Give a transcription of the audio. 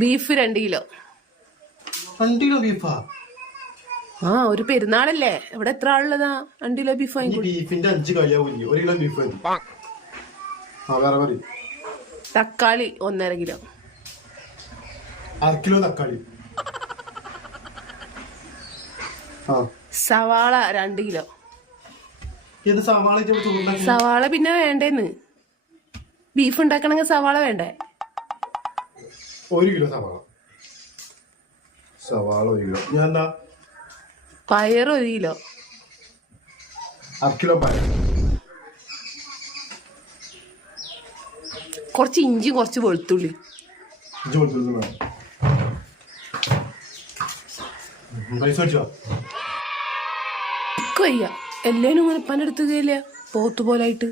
Beef 2 kilo. 2 kilo ബീഫാ? ആ, ഒരു പെരുന്നാളല്ലേ, ഇവിടെ എത്ര ആളുള്ളതാ? 2 കിലോ ബീഫ് വാങ്ങിക്കോ. ബീഫിന്റെ 5 കളിയാവൂല്ലേ? 1 കിലോ ബീഫ് മതി. വേറെ പറയും. തക്കാളി 1.5 കിലോ. 1/2 കിലോ തക്കാളി. സവാള 2 കിലോ. സവാള പിന്നെ വേണ്ടേന്ന്, ബീഫ് ഉണ്ടാക്കണമെങ്കിൽ സവാള വേണ്ടേ? 1 കിലോ സവാള 1 കിലോ. ഞാൻ പയർ 1 കിലോ. 1/2 കിലോ പയർ. കുറച്ച് ഇഞ്ചി, കുറച്ച് വെളുത്തുള്ളി. വയ്യ, എല്ലാരും ഇങ്ങനെ പനെടുത്തുകയില്ല, പോത്തുപോലായിട്ട്.